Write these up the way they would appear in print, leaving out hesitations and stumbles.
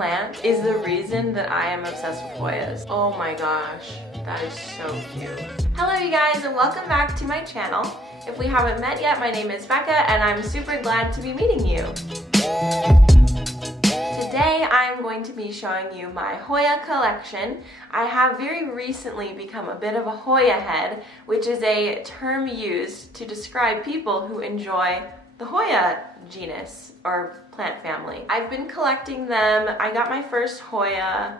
plant is the reason that I am obsessed with Hoyas. Oh my gosh, that is so cute. Hello you guys and welcome back to my channel. If we haven't met yet, my name is Becca and I'm super glad to be meeting you. Today I'm going to be showing you my Hoya collection. I have very recently become a bit of a Hoya head, which is a term used to describe people who enjoy the Hoya genus or plant family. I've been collecting them. I got my first Hoya,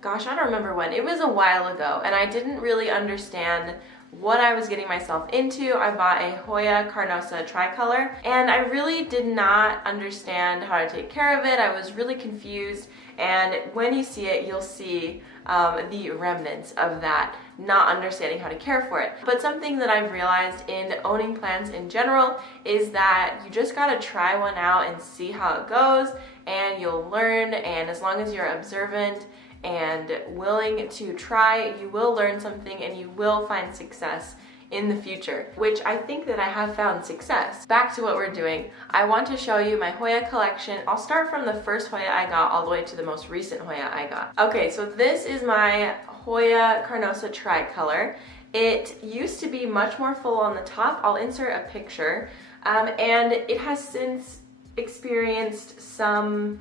gosh, I don't remember when. It was a while ago and I didn't really understand what I was getting myself into. I bought a Hoya Karno tricolor and I really did not understand how to take care of it. I was really confused, and when you see it, you'll see the remnants of that, not understanding how to care for it. But something that I've realized in owning plants in general is that you just gotta try one out and see how it goes, and you'll learn, and as long as you're observant and willing to try, you will learn something and you will find success in the future, which I think that I have found success. Back to what we're doing. I want to show you my Hoya collection. I'll start from the first Hoya I got all the way to the most recent Hoya I got. Okay, so this is my Hoya Karno tricolor. It used to be much more full on the top. I'll insert a picture. And it has since experienced some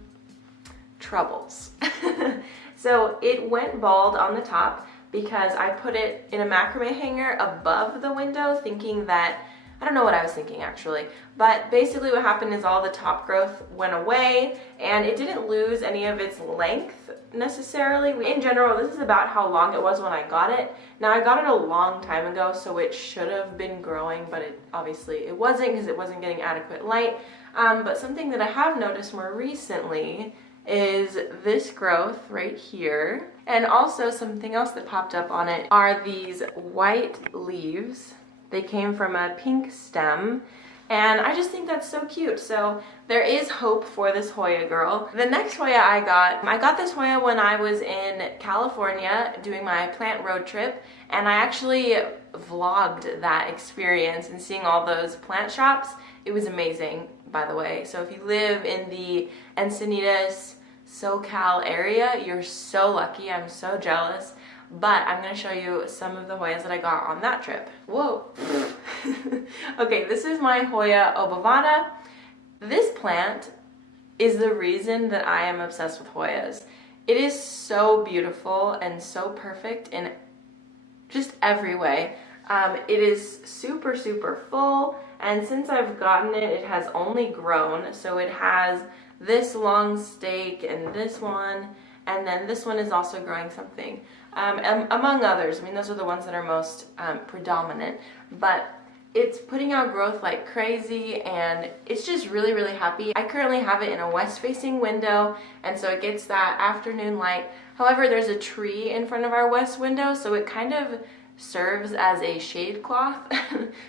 troubles. So it went bald on the top because I put it in a macrame hanger above the window thinking that, I don't know what I was thinking actually, but basically what happened is all the top growth went away and it didn't lose any of its length necessarily. In general, this is about how long it was when I got it. Now I got it a long time ago, so it should have been growing, but it wasn't because it wasn't getting adequate light. But something that I have noticed more recently is this growth right here, and also something else that popped up on it are these white leaves. They came from a pink stem and I just think that's so cute. So there is hope for this Hoya girl. The next Hoya I got this Hoya when I was in California doing my plant road trip, and I actually vlogged that experience and seeing all those plant shops. It was amazing, by the way. So if you live in the Encinitas, SoCal area, you're so lucky. I'm so jealous. But I'm going to show you some of the Hoyas that I got on that trip. Whoa. Okay, this is my Hoya Obovata. This plant is the reason that I am obsessed with Hoyas. It is so beautiful and so perfect in just every way. It is super, super full, and since I've gotten it, it has only grown. So it has this long stake and this one, and then this one is also growing something, among others. I mean, those are the ones that are most predominant, but it's putting out growth like crazy and it's just really, really happy. I currently have it in a west-facing window, and so it gets that afternoon light. However, there's a tree in front of our west window, so it kind of serves as a shade cloth.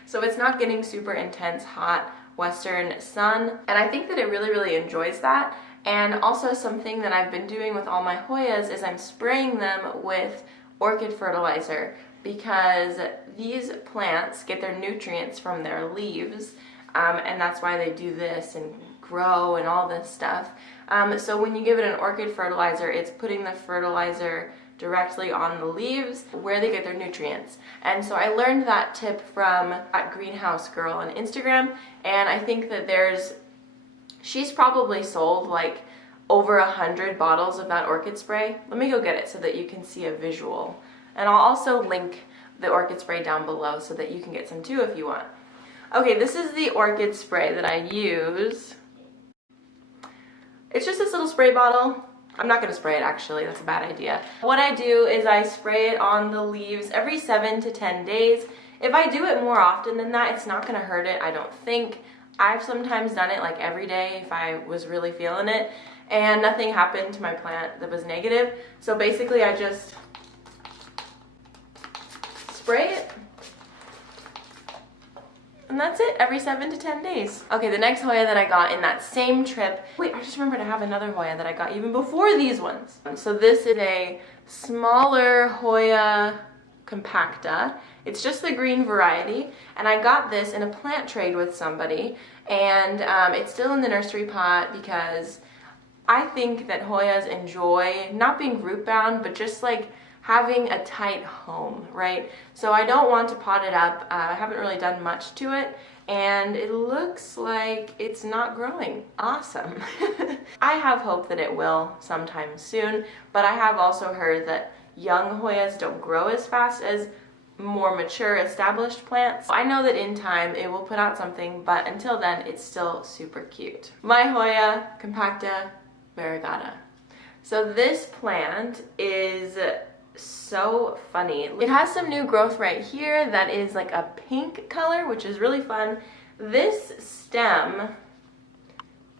So it's not getting super intense hot western sun, and I think that it really, really enjoys that. And also something that I've been doing with all my Hoyas is I'm spraying them with orchid fertilizer, because these plants get their nutrients from their leaves, and that's why they do this and grow and all this stuff. So when you give it an orchid fertilizer, it's putting the fertilizer directly on the leaves where they get their nutrients. And so I learned that tip from that greenhouse girl on Instagram, and I think that she's probably sold like over 100 bottles of that orchid spray. Let me go get it so that you can see a visual. And I'll also link the orchid spray down below so that you can get some too if you want. Okay, this is the orchid spray that I use. It's just this little spray bottle. I'm not gonna spray it actually, that's a bad idea. What I do is I spray it on the leaves every 7 to 10 days. If I do it more often than that, it's not gonna hurt it, I don't think. I've sometimes done it like every day if I was really feeling it, and nothing happened to my plant that was negative. So basically I just spray it, and that's it, every 7 to 10 days. Okay, the next Hoya that I got in that same trip, wait, I just remembered I have another Hoya that I got even before these ones. So this is a smaller Hoya Compacta. It's just the green variety, and I got this in a plant trade with somebody, and it's still in the nursery pot because I think that Hoyas enjoy not being root bound, but just like having a tight home, right? So I don't want to pot it up. I haven't really done much to it, and it looks like it's not growing. Awesome. I have hope that it will sometime soon, but I have also heard that young Hoyas don't grow as fast as more mature established plants. I know that in time it will put out something, but until then it's still super cute. My Hoya Compacta variegata. So this plant is so funny. It has some new growth right here that is like a pink color, which is really fun. This stem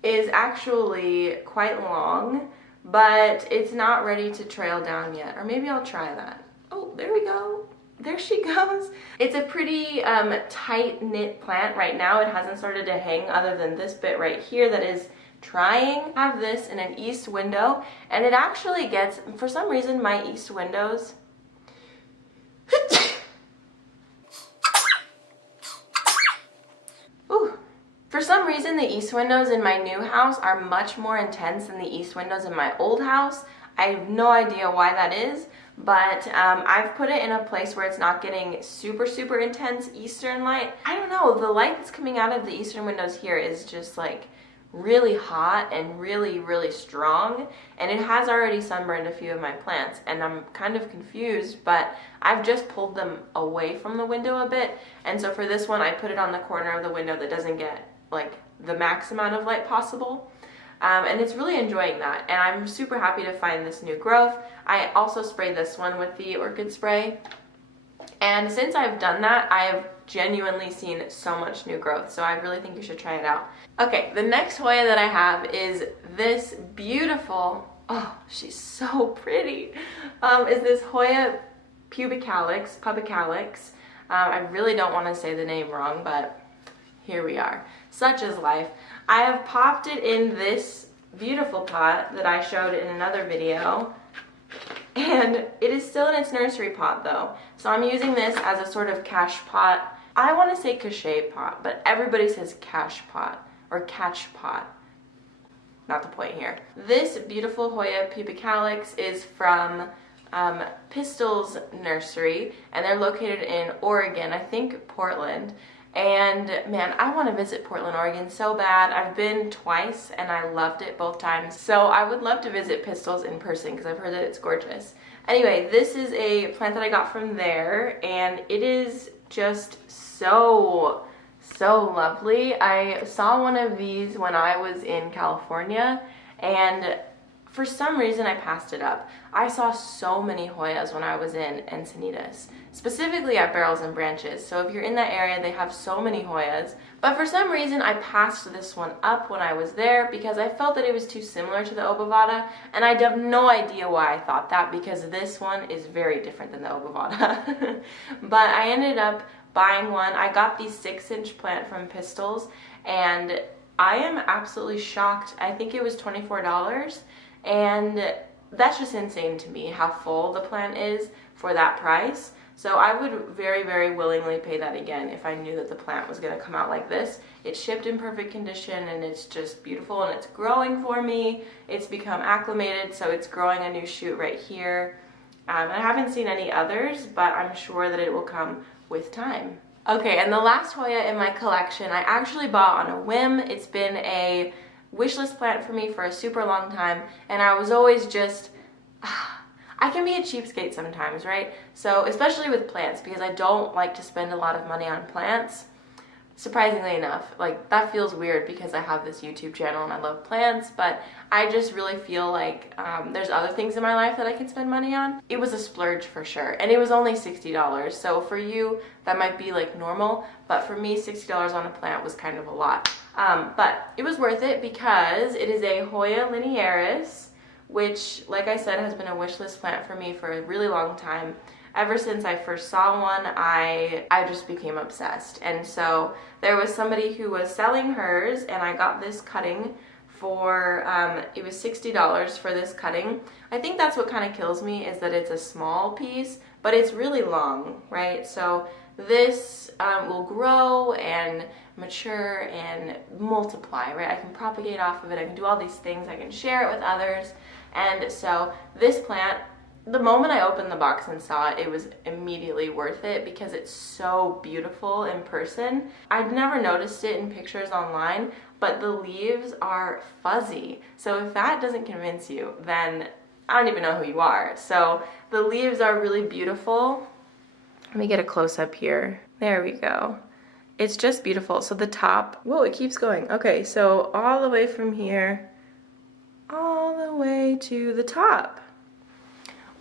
is actually quite long, but it's not ready to trail down yet. Or maybe I'll try that. Oh, there we go. There she goes. It's a pretty tight-knit plant right now. It hasn't started to hang other than this bit right here that is trying. I have this in an east window, and it actually gets, for some reason, my east windows Ooh. For some reason, the east windows in my new house are much more intense than the east windows in my old house. I have no idea why that is, but I've put it in a place where it's not getting super, super intense eastern light. I don't know, the light that's coming out of the eastern windows here is just like really hot and really, really strong, and it has already sunburned a few of my plants, and I'm kind of confused, but I've just pulled them away from the window a bit, and so for this one I put it on the corner of the window that doesn't get like the max amount of light possible. And it's really enjoying that, and I'm super happy to find this new growth. I also sprayed this one with the orchid spray, and since I've done that, I have genuinely seen so much new growth, so I really think you should try it out. Okay, the next Hoya that I have is this beautiful, oh, she's so pretty, is this Hoya Pubescens. I really don't want to say the name wrong, but here we are. Such is life. I have popped it in this beautiful pot that I showed in another video, and it is still in its nursery pot though. So I'm using this as a sort of cache pot. I want to say cachet pot, but everybody says cache pot or catch pot. Not the point here. This beautiful Hoya Pubescens is from Pistol's nursery, and they're located in Oregon, I think Portland. And man, I want to visit Portland, Oregon so bad. I've been twice and I loved it both times. So I would love to visit Pistols in person because I've heard that it's gorgeous. Anyway, this is a plant that I got from there, and it is just so lovely. I saw one of these when I was in California, and for some reason I passed it up. I saw so many Hoyas when I was in Encinitas, specifically at Barrels and Branches. So if you're in that area, they have so many Hoyas. But for some reason, I passed this one up when I was there because I felt that it was too similar to the Obovata, and I have no idea why I thought that because this one is very different than the Obovata. But I ended up buying one. I got the 6-inch plant from Pistols, and I am absolutely shocked. I think it was $24, and that's just insane to me how full the plant is for that price. So I would very, very willingly pay that again if I knew that the plant was going to come out like this. It's shipped in perfect condition, and it's just beautiful, and it's growing for me. It's become acclimated, so it's growing a new shoot right here. I haven't seen any others, but I'm sure that it will come with time. Okay, and the last Hoya in my collection I actually bought on a whim. It's been a wishlist plant for me for a super long time, and I was always just I can be a cheapskate sometimes, right? So especially with plants, because I don't like to spend a lot of money on plants. Surprisingly enough, like that feels weird because I have this YouTube channel and I love plants, but I just really feel like there's other things in my life that I can spend money on. It was a splurge for sure, and it was only $60. So for you, that might be like normal, but for me, $60 on a plant was kind of a lot. But it was worth it because it is a Hoya linearis, which, like I said, has been a wish list plant for me for a really long time. Ever since I first saw one, I just became obsessed. And so there was somebody who was selling hers, and I got this cutting for, it was $60 for this cutting. I think that's what kind of kills me, is that it's a small piece, but it's really long, right? So this will grow and mature and multiply, right? I can propagate off of it, I can do all these things, I can share it with others. And so this plant, the moment I opened the box and saw it, it was immediately worth it because it's so beautiful in person. I've never noticed it in pictures online, but the leaves are fuzzy. So if that doesn't convince you, then I don't even know who you are. So the leaves are really beautiful. Let me get a close up here. There we go. It's just beautiful. So the top, whoa, it keeps going. Okay, so all the way from here, all the way to the top,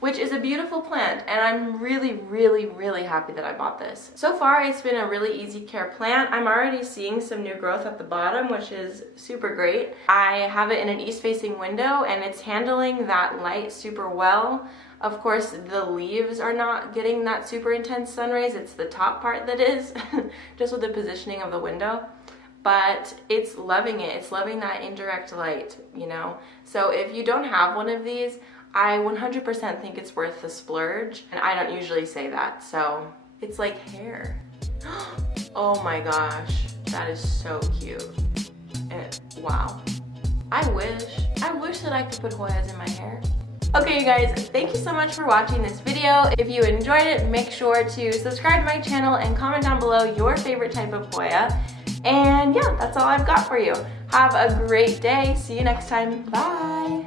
which is a beautiful plant, and I'm really, really, really happy that I bought this. So far, it's been a really easy care plant. I'm already seeing some new growth at the bottom, which is super great. I have it in an east-facing window, and it's handling that light super well. Of course, the leaves are not getting that super intense sun rays. It's the top part that is, just with the positioning of the window. But it's loving it. It's loving that indirect light, you know? So if you don't have one of these, I 100% think it's worth the splurge, and I don't usually say that, so it's like hair. Oh my gosh, that is so cute. And wow. I wish that I could put Hoyas in my hair. Okay, you guys, thank you so much for watching this video. If you enjoyed it, make sure to subscribe to my channel and comment down below your favorite type of Hoya. And yeah, that's all I've got for you. Have a great day. See you next time. Bye.